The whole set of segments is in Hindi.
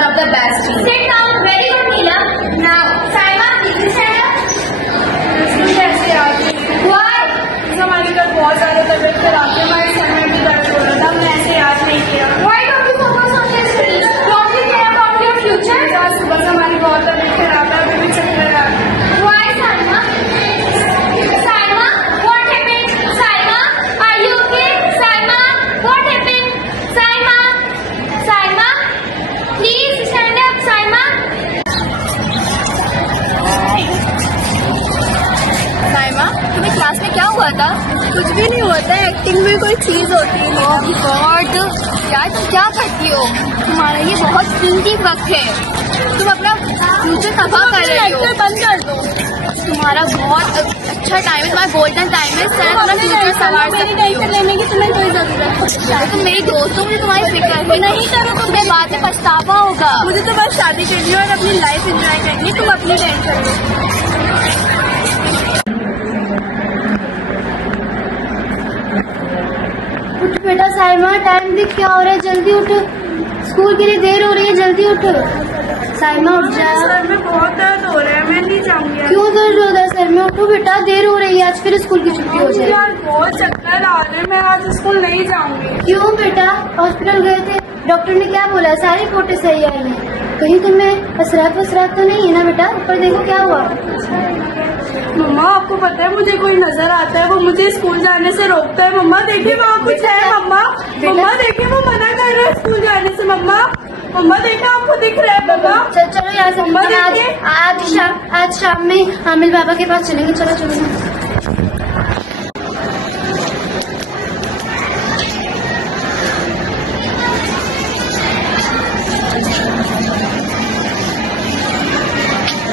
one of the best team. Sit down. Very good, Neela. Now, Saima, please stand up. कैसे याद नहीं? Why? हमारी कल बहुत ज्यादा तबीयत खराब थी, हमारे सर में भी दर्द हो रहा था, हमने ऐसे याद नहीं किया। Why don't you focus on your studies? Don't you care about your future? आज सुबह से हमारी बहुत तबीयत खराब है, अभी भी चक्कर आ रहा है। Why, Saima? Saima, what happened? Saima, are you okay? Saima, what happened? Saima, Saima, please stand up, Saima. Saima, तुम्हें क्लास में क्या हुआ था? कुछ भी नहीं होता है, एक्टिंग में कोई चीज होती है। ओह गॉड, यार तुम क्या करती हो? तुम्हारा ये बहुत कीमती वक्त है, तुम अपना फ्यूचर तबाह कर रही हो। बंद कर दो। तुम्हारा बहुत अच्छा टाइम है, तुम्हारा गोल्डन टाइम है, सर अपना फ्यूचर संवार सकती हो। टेंशन लेने की तुम्हें कोई जरूरत नहीं। तुम मेरी दोस्तों मुझे तुम्हारी फिक्र है, नहीं करो तो तुम्हें बाद में पछतावा होगा। मुझे तो बस शादी करनी है और अपनी लाइफ एंजॉय करनी है, तुम अपनी टेंशन लो। उठ बेटा साइमा, टाइम देख क्या हो रहा है, जल्दी उठ, स्कूल के लिए देर हो रही है, जल्दी उठ। साइमा उठ जा। सर में बहुत दर्द हो रहा है, मैं नहीं जाऊंगी। क्यों दर्द हो रहा है सर में? उठो बेटा, देर हो रही है, आज फिर स्कूल की छुट्टी हो मुझे जाएगी। यार बहुत चक्कर आ रहे हैं, मैं आज स्कूल नहीं जाऊंगी। क्यों बेटा, हॉस्पिटल गए थे, डॉक्टर ने क्या बोला? सारी रिपोर्टें सही आई हैं, कहीं तुम्हें असरात वसरात तो नहीं है ना बेटा? ऊपर देखो क्या हुआ। मम्मा आपको पता है मुझे कोई नजर आता है, वो मुझे स्कूल जाने से रोकता है। मम्मा देखिए वहाँ कुछ है। मम्मा मम्मा देखिए वो मना कर रहा है स्कूल जाने से। मम्मा मम्मा देखिए आपको दिख रहा है। मम्मा चलो यहाँ से मम्मा आज शाम में आमिल बाबा के पास चलेंगे। चलो चलो।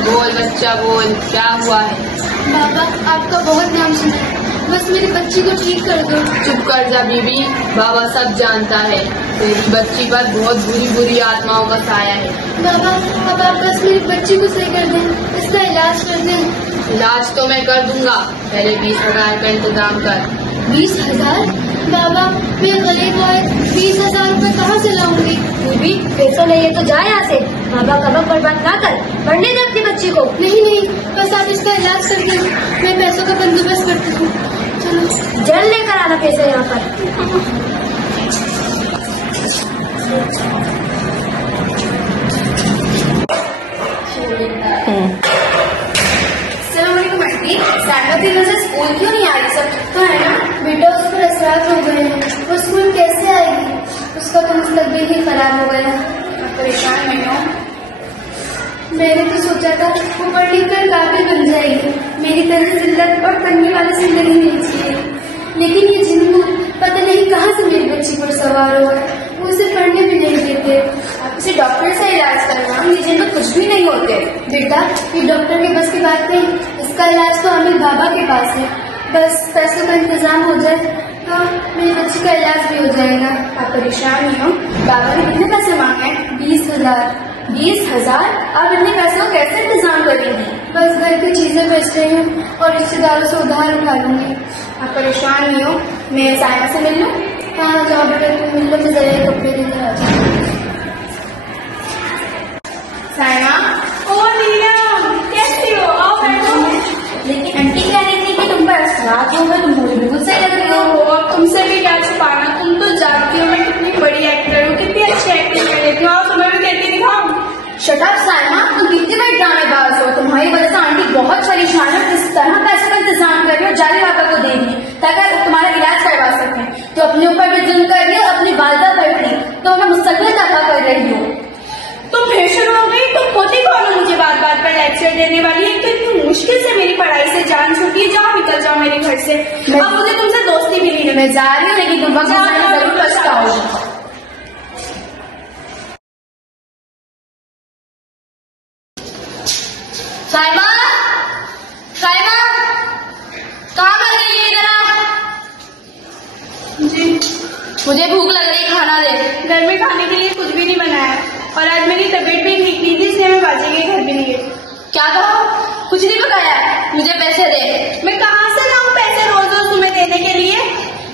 बोल बच्चा बोल, क्या हुआ है? बाबा आपका बहुत नाम सुना, बस मेरी बच्ची को ठीक कर दो। चुप कर जा बीबी, बाबा सब जानता है, तेरी बच्ची पर बहुत बुरी बुरी आत्माओं का साया है। बाबा अब आप बस मेरी बच्ची को सही कर दें, इसका इलाज कर दें। इलाज तो मैं कर दूंगा, पहले 20,000 का इंतजाम कर। 20,000? बाबा मैं गरीब और 20,000 रुपए कहाँ से लाऊंगी? बीबी पैसा नहीं है तो जा यहाँ से, बाबा का वक्त बर्बाद ना कर, पढ़ने दे अपनी बच्ची को। नहीं नहीं, बस आप इसका इलाज कर दें, मैं पैसों का बंदोबस्त करती हूँ। चलो जल्द लेकर आना पैसे यहाँ पर। स्टैंडअप की वजह से स्कूल क्यों नहीं आई? सब ठीक तो है ना? बेटा उस पर असरात हो गए हैं, वो स्कूल कैसे आएगी? उसका तो मुस्तकबिल ही खराब हो गया। परेशान नहीं हो? मैंने तो सोचा था वो पढ़ लिख कर काबिल बन जाएगी, मेरी तरह जिल्लत और तंगी वाली जिंदगी नहीं चाहिए, लेकिन ये जिन्नू पता नहीं कहाँ से मेरी बच्ची पर सवार हो गए, वो उसे पढ़ने भी नहीं देते। आप किसी डॉक्टर से इलाज करना, ये जिन कुछ भी नहीं होते। बेटा ये डॉक्टर के बस की बात नहीं, इसका इलाज तो अमीर बाबा के पास है, बस पैसों का इंतजाम हो जाए तो मेरी बच्ची का इलाज भी हो जाएगा। आप परेशान नहीं हो? बाबा ने कितने पैसे मांगे? 20,000। 20,000? अब इतने पैसों का कैसे इंतजाम करेंगी? बस घर की चीजें बेच रही हूँ और रिश्तेदारों से उधार उठा लूंगी। आप परेशान नहीं हो? मैं साइमा से मिल लूँ? हाँ जाओ बेटा, तुम मिल लो, मैं जरा कपड़े लेकर आ जाऊँ। साइमा ओ नीलम कैसी हो? आओ बैठो। लेकिन आंटी कह रही थी कि तुम पर असरात हो गए, तुम मुझे बिल्कुल सही लग रही हो। अब तुमसे भी क्या छुपाना, तुम तो जानती हो मैं कितनी बड़ी एक्टर हूँ, कितनी अच्छी एक्टिंग कर लेती हूँ। और तुम्हें भी कहती दिखाऊं? शट अप साइमा, तुम कितनी बड़ी ड्रामेबाज हो। तुम्हारी वजह से आंटी बहुत परेशान है, किस तरह पैसे का इंतजाम कर रही हो, जाली बाबा को दे दी ताकि तुम्हारा इलाज करवा सकें। तो अपने ऊपर भी जुल्म कर रही हो, अपनी वालदा पर भी, तो मैं मुस्तकिल तबाह कर रही हूँ। तुम बेशुरू हो गई, तुम होती कौन हो मुझे बार बार पर लेक्चर देने वाली? एक तो इतनी मुश्किल से मेरी पढ़ाई से जान छूटी है, जाओ निकल जाओ मेरे घर से। अब मुझे तुमसे दोस्ती भी नहीं है। मैं जा रही हूँ, लेकिन तुम वक्त जरूर पछताओगे। साइमा, साइमा, कहाँ भाग गई है? इधर आ। जी मुझे भूख लग रही, खाना दे। घर में खाने के लिए कुछ भी नहीं बनाया और आज मेरी तबीयत भी ठीक नहीं थी, इसलिए मैं बाजी के घर भी नहीं गई। क्या कहा? कुछ नहीं पकाया? मुझे पैसे दे। मैं कहाँ से लाऊं पैसे रोज रोज तुम्हें देने के लिए?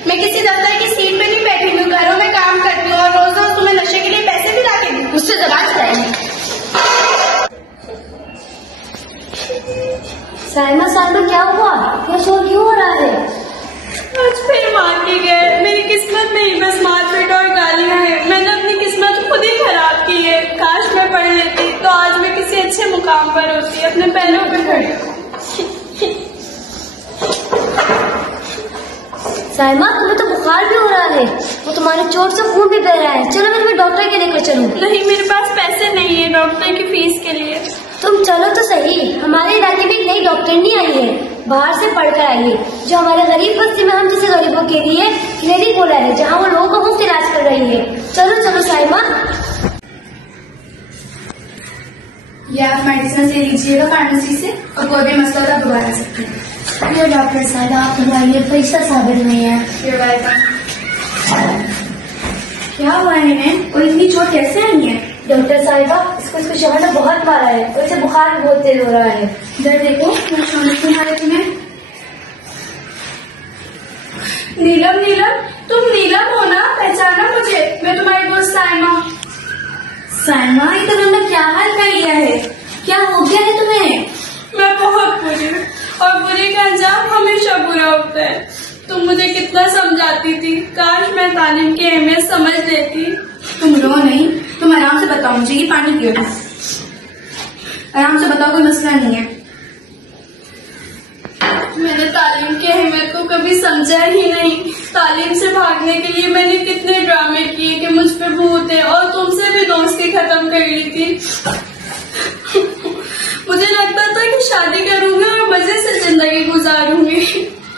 मैं किसी दफ्तर की सीट पे नहीं बैठी हूँ, घरों में काम करती हूँ और रोज रोज तुम्हें नशे के लिए पैसे भी ला के दूं? मुझसे दबाव चाहिए। साइमा क्या हुआ? यह शोर क्यों हो रहा है? आज फिर मार के गए। मेरी किस्मत नहीं, बस मारपीट और गालियां हैं। मैंने अपनी किस्मत खुद ही खराब की है। काश मैं पढ़ लेती तो आज मैं किसी अच्छे मुकाम पर होती, अपने पैरों पे खड़ी। साइमा, तुम्हें तो बुखार भी हो रहा है, वो तुम्हारे चोट से खून भी बह रहा है। चलो मैं तुम्हें डॉक्टर के लेकर चलूं। नहीं, मेरे पास पैसे नहीं है डॉक्टर की फीस के लिए। तुम चलो तो सही। हमारे इलाके में एक नई डॉक्टरनी आई है, बाहर से पढ़कर आई है, जो हमारे गरीब बस्ती में हम जैसे गरीबों के लिए क्लिनिक खोला है, जहाँ वो लोगों को मुफ्त इलाज कर रही है। चलो चलो साइमा। ये आप मेडिसिन ले लीजिएगा फार्मेसी से, और कोई भी मसला तो दोबारा आ सकते हैं। ये डॉक्टर साहब, आप हमारे पैसा साबित नहीं है। क्या हुआ है इन्हें, और इतनी चोट कैसे आई है? डॉक्टर साहिबा, इसको शहर ने बहुत मारा है और इसे बुखार भी बहुत तेज हो रहा है। इधर देखो, मैं सोने की हालत में। नीलम, नीलम, तुम नीलम हो ना? पहचाना मुझे? मैं तुम्हारी दोस्त साइमा। साइमा, ये तुमने क्या हाल कर लिया है? क्या हो गया है तुम्हें? मैं बहुत बुरी हूँ, और बुरी का अंजाम हमेशा बुरा होता है। तुम मुझे कितना समझाती थी, काश मैं तालीम की अहमियत समझ लेती। तुम रो नहीं, तुम आराम से बताओ मुझे, ये पानी पियो तुम। आराम से बताओ, कोई मसला नहीं है। मैंने तालीम की अहमियत को कभी समझा ही नहीं। तालीम से भागने के लिए मैंने कितने ड्रामे किए कि मुझ पे भूत है, और तुमसे भी दोस्ती खत्म कर ली थी। मुझे लगता था कि शादी करूंगी और मजे से जिंदगी गुजारूंगी,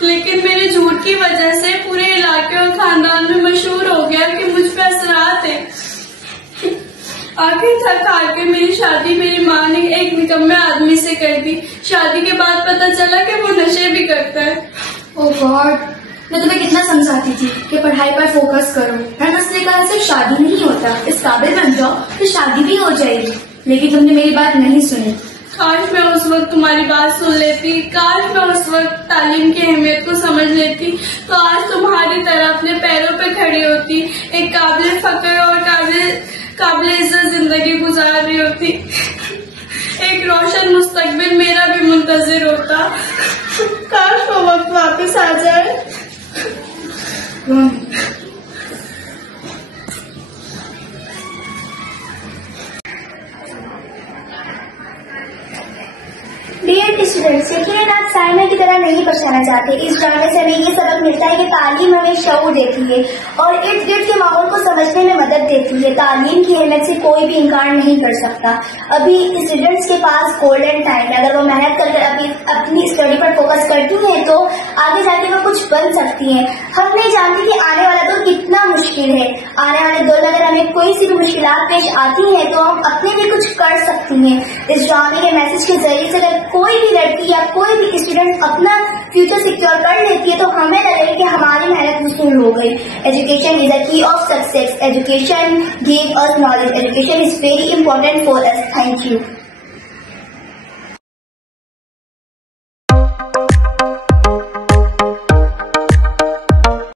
लेकिन मेरे झूठ की वजह से पूरे इलाके और खानदान में मशहूर हो गया कि मुझ पे असरात है। आखिर थक हार के मेरी शादी मेरी माँ ने एक निकम्मे आदमी से कर दी। शादी के बाद पता चला कि वो नशे भी करता है। ओह गॉड, मैं तुम्हें कितना समझाती थी कि पढ़ाई पर फोकस करो, हर मसले का सिर्फ शादी नहीं होता, इस काबिल बन जाओ तो शादी भी हो जाएगी, लेकिन तुमने मेरी बात नहीं सुनी। काश मैं उस वक्त तुम्हारी बात सुन लेती, काश मैं उस वक्त तालीम की अहमियत को समझ लेती, तो आज तुम्हारी तरह अपने पैरों पे खड़ी होती, एक काबिल फकर और काबिल इज्जत जिंदगी गुजार रही होती। एक रोशन मुस्तकबिल मेरा भी मुंतजिर होता। काश वो वक्त वापस आ जाए। डियर स्टूडेंट्स, यकीनन आप साइमा की तरह नहीं पछाना चाहते। इस ड्रामे से हमें ये सबक मिलता है कि तालीम हमें शऊर देती है और इर्द गिर्द के माहौल को समझने में मदद देती है। तालीम की अहमियत से कोई भी इनकार नहीं कर सकता। अभी स्टूडेंट्स के पास गोल्डन टाइम है, अगर वो मेहनत करके अपनी स्टडी पर फोकस करती हैं तो आगे जाके वो कुछ बन सकती हैं। हम नहीं जानते कि आने वाला दौर कितना मुश्किल है। आने वाले दौर में अगर हमें कोई सी भी मुश्किलात पेश आती है तो हम अपने लिए कुछ कर सकती हैं। इस ड्रामे के मैसेज के जरिए से अगर कोई भी लड़की या कोई भी स्टूडेंट अपना फ्यूचर सिक्योर कर लेती है तो हमें लगे कि हमारी मेहनत वसूल हो गई। एजुकेशन इज अ की of success. Education give us knowledge. Education is very important for us. Thank you.